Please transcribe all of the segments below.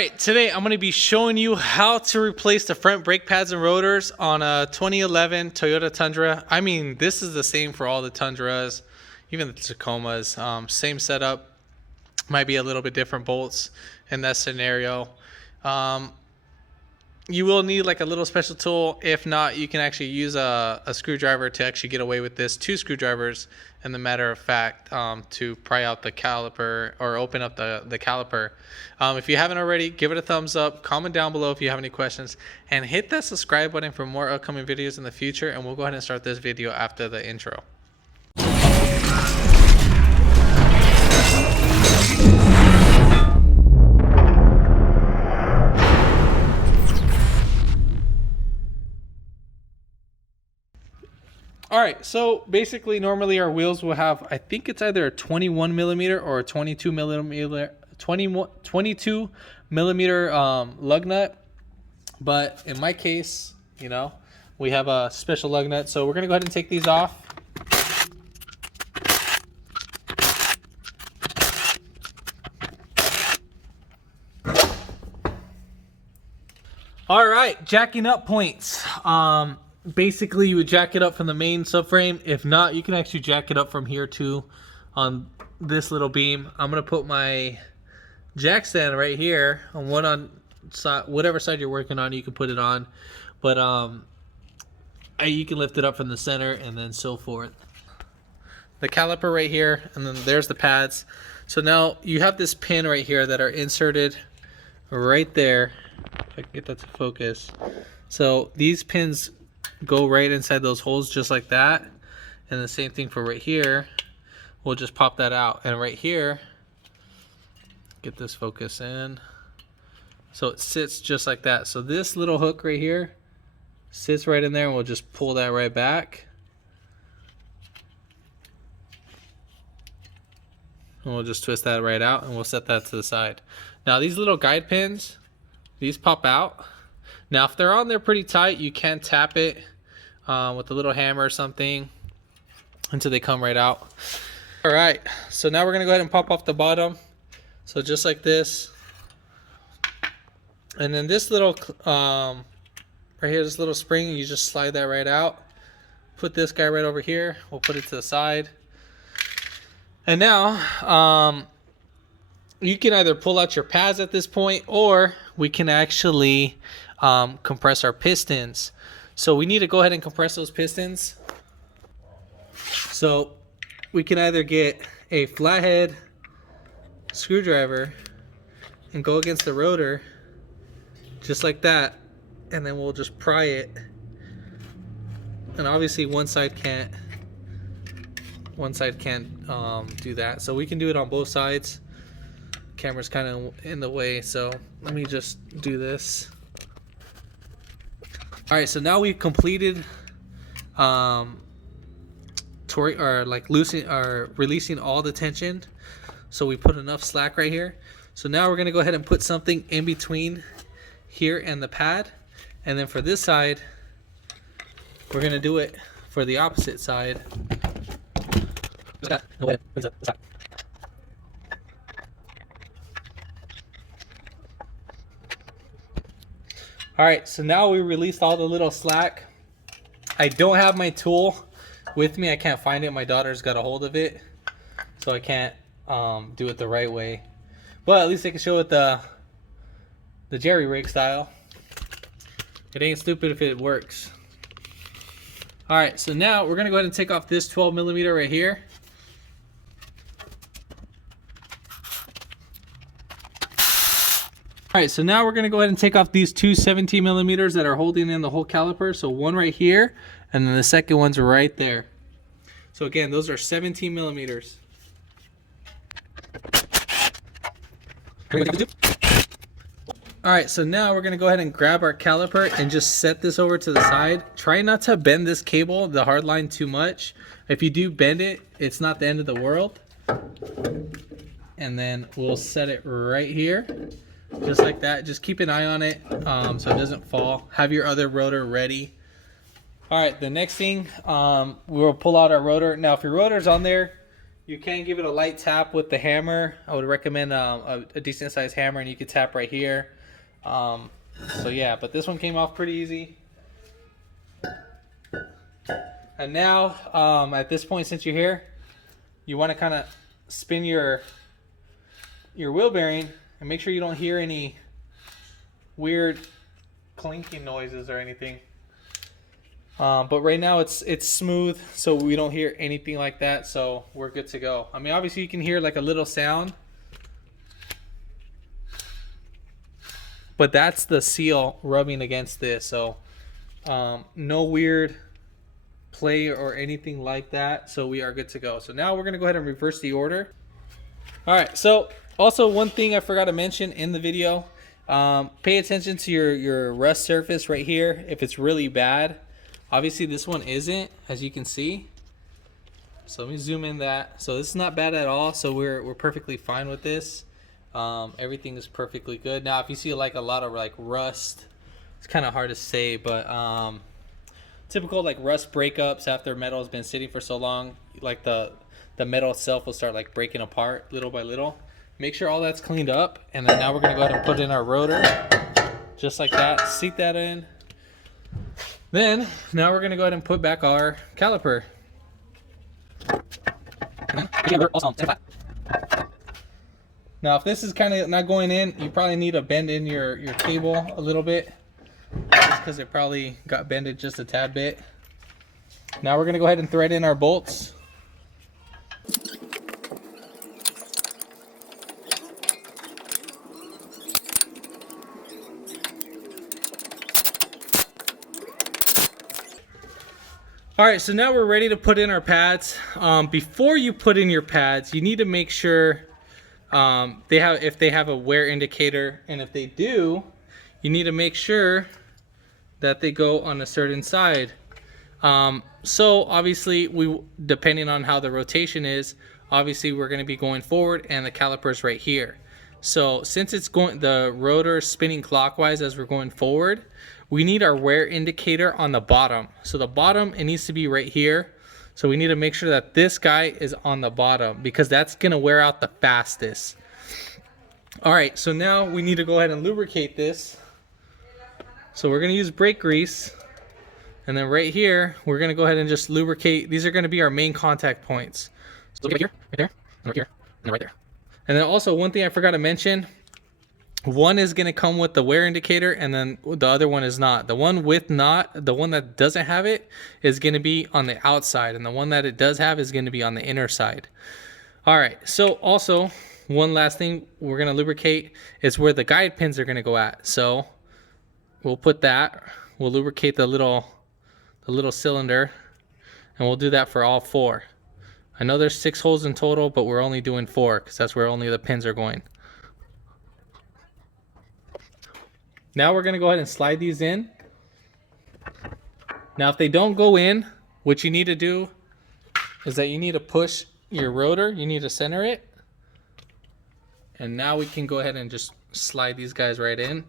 Alright, today I'm going to be showing you how to replace the front brake pads and rotors on a 2011 Toyota Tundra. I mean, this is the same for all the Tundras, even the Tacomas. Same setup, might be a little bit different bolts in that scenario. You will need like a little special tool. If not, you can actually use a screwdriver to actually get away with this. Two screwdrivers, in the matter of fact, to pry out the caliper or open up the caliper. If you haven't already, give it a thumbs up, comment down below if you have any questions, and hit that subscribe button for more upcoming videos in the future. And we'll go ahead and start this video after the intro. All right, so basically normally our wheels will have, I think it's either a 21 millimeter or a 22 millimeter lug nut. But in my case, you know, we have a special lug nut. So we're gonna go ahead and take these off. All right, jacking up points. Basically, you would jack it up from the main subframe. If not, you can actually jack it up from here too on this little beam. I'm going to put my jack stand right here on whatever side you're working on, you can put it on. But you can lift it up from the center and then so forth. The caliper right here, and then there's the pads. So now you have this pin right here that are inserted right there. If I can get that to focus. So these pins go right inside those holes just like that, and the same thing for right here. We'll just pop that out, and right here, get this focus in, so it sits just like that. So this little hook right here sits right in there, and we'll just pull that right back, and we'll just twist that right out, and we'll set that to the side. Now these little guide pins, these pop out. Now if they're on there pretty tight, you can tap it with a little hammer or something until they come right out. All right, so now we're gonna go ahead and pop off the bottom. So just like this. And then this little, right here, this little spring, you just slide that right out. Put this guy right over here. We'll put it to the side. And now, you can either pull out your pads at this point, or we can actually compress our pistons. So we need to go ahead and compress those pistons. So we can either get a flathead screwdriver and go against the rotor just like that, and then we'll just pry it. And obviously one side can't do that, so we can do it on both sides. Camera's kind of in the way, so let me just do this. All right, so now we've completed releasing all the tension. So we put enough slack right here. So now we're gonna go ahead and put something in between here and the pad, and then for this side, we're gonna do it for the opposite side. All right, so now we released all the little slack. I don't have my tool with me. I can't find it. My daughter's got a hold of it, so I can't do it the right way. But at least I can show it the jerry rig style. It ain't stupid if it works. All right, so now we're gonna go ahead and take off this 12 millimeter right here. All right, so now we're gonna go ahead and take off these two 17 millimeters that are holding in the whole caliper. So one right here, and then the second one's right there. So again, those are 17 millimeters. All right, so now we're gonna go ahead and grab our caliper and just set this over to the side. Try not to bend this cable, the hard line, too much. If you do bend it, it's not the end of the world. And then we'll set it right here. Just like that. Just keep an eye on it so it doesn't fall. Have your other rotor ready. All right, the next thing, we'll pull out our rotor. Now, if your rotor's on there, You can give it a light tap with the hammer. I would recommend a decent sized hammer, and you could tap right here. So yeah, but this one came off pretty easy. And now, at this point, since you're here, you want to kind of spin your wheel bearing and make sure you don't hear any weird clinking noises or anything. But right now it's smooth, so we don't hear anything like that, so we're good to go. I mean, obviously you can hear like a little sound, but that's the seal rubbing against this, so no weird play or anything like that, so we are good to go. So now we're gonna go ahead and reverse the order. All right, so also one thing I forgot to mention in the video, pay attention to your rust surface right here if it's really bad. Obviously this one isn't, as you can see. So let me zoom in that. So this is not bad at all, so we're perfectly fine with this. Everything is perfectly good. Now if you see like a lot of like rust, it's kind of hard to say, but typical like rust breakups after metal has been sitting for so long, like the metal itself will start like breaking apart little by little. Make sure all that's cleaned up, and then now we're gonna go ahead and put in our rotor, just like that. Seat that in. Then now we're gonna go ahead and put back our caliper. Now if this is kind of not going in, you probably need to bend in your cable a little bit, just because it probably got bended just a tad bit. Now we're gonna go ahead and thread in our bolts. All right, so now we're ready to put in our pads. Before you put in your pads, you need to make sure if they have a wear indicator, and if they do, you need to make sure that they go on a certain side. So obviously, depending on how the rotation is, obviously we're going to be going forward, and the caliper's right here. So since the rotor is spinning clockwise as we're going forward, we need our wear indicator on the bottom. So the bottom, it needs to be right here. So we need to make sure that this guy is on the bottom, because that's gonna wear out the fastest. All right, so now we need to go ahead and lubricate this. So we're gonna use brake grease. And then right here, we're gonna go ahead and just lubricate. These are gonna be our main contact points. So right here, right there, and right here, and right there. And then also one thing I forgot to mention, one is going to come with the wear indicator, and then the other one is not. The one that doesn't have it is going to be on the outside, and the one that it does have is going to be on the inner side. All right, so also one last thing we're going to lubricate is where the guide pins are going to go at. So we'll put that, we'll lubricate the little cylinder, and we'll do that for all 4. I know there's 6 holes in total, but we're only doing 4 because that's where only the pins are going. Now we're going to go ahead and slide these in. Now if they don't go in, what you need to do is that you need to push your rotor. You need to center it. And now we can go ahead and just slide these guys right in.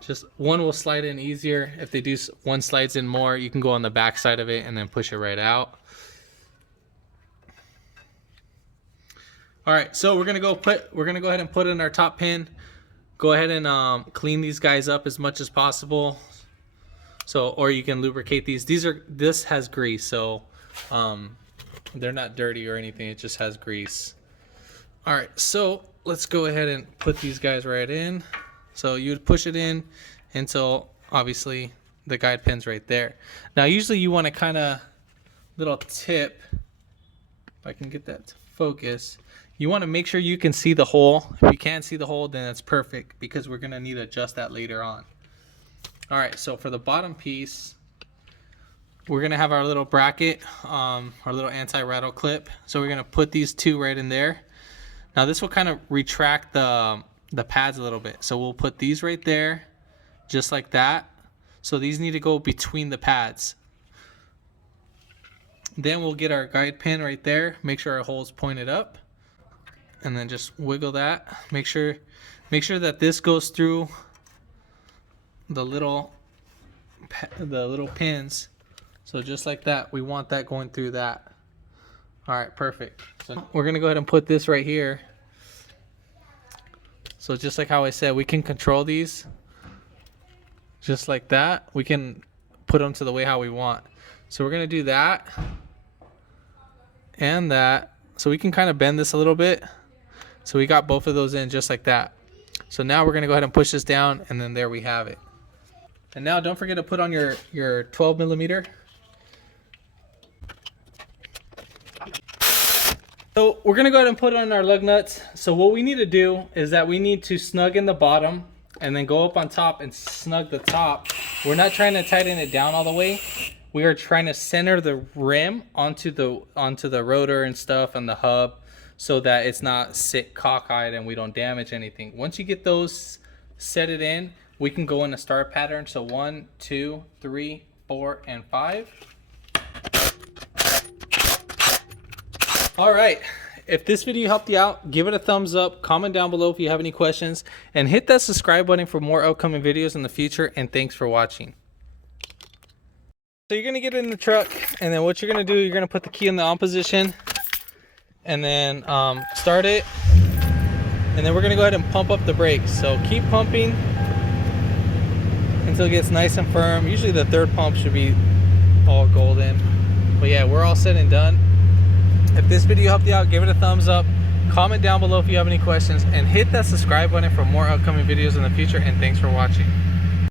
Just one will slide in easier. If they do, one slides in more, you can go on the back side of it and then push it right out. All right, so we're gonna go ahead and put in our top pin. Go ahead and clean these guys up as much as possible. So, or you can lubricate these. This has grease, so they're not dirty or anything. It just has grease. All right, so let's go ahead and put these guys right in. So you'd push it in until obviously the guide pin's right there. Now usually you want to kind of little tip, if I can get that to focus. You want to make sure you can see the hole. If you can't see the hole, then that's perfect, because we're going to need to adjust that later on. All right, so for the bottom piece, we're going to have our little bracket, our little anti-rattle clip. So we're going to put these 2 right in there. Now this will kind of retract the pads a little bit. So we'll put these right there, just like that. So these need to go between the pads. Then we'll get our guide pin right there. Make sure our hole's pointed up. And then just wiggle that. Make sure that this goes through the little pins. So just like that, we want that going through that. All right, perfect. So we're gonna go ahead and put this right here. So just like how I said, we can control these just like that. We can put them to the way how we want. So we're gonna do that and that. So we can kind of bend this a little bit. So we got both of those in just like that. So now we're gonna go ahead and push this down, and then there we have it. And now don't forget to put on your 12 millimeter. So we're gonna go ahead and put on our lug nuts. So what we need to do is that we need to snug in the bottom and then go up on top and snug the top. We're not trying to tighten it down all the way. We are trying to center the rim onto the rotor and stuff and the hub, so that it's not sit cockeyed and we don't damage anything. Once you get those set it in, we can go in a star pattern. So 1, 2, 3, 4, and 5. All right, if this video helped you out, give it a thumbs up, comment down below if you have any questions, and hit that subscribe button for more upcoming videos in the future, and thanks for watching. So you're gonna get in the truck, and then what you're gonna do, you're gonna put the key in the on position, and then start it, and then we're gonna go ahead and pump up the brakes. So keep pumping until it gets nice and firm. Usually the third pump should be all golden. But yeah, we're all said and done. If this video helped you out, give it a thumbs up, comment down below if you have any questions, and hit that subscribe button for more upcoming videos in the future, and thanks for watching.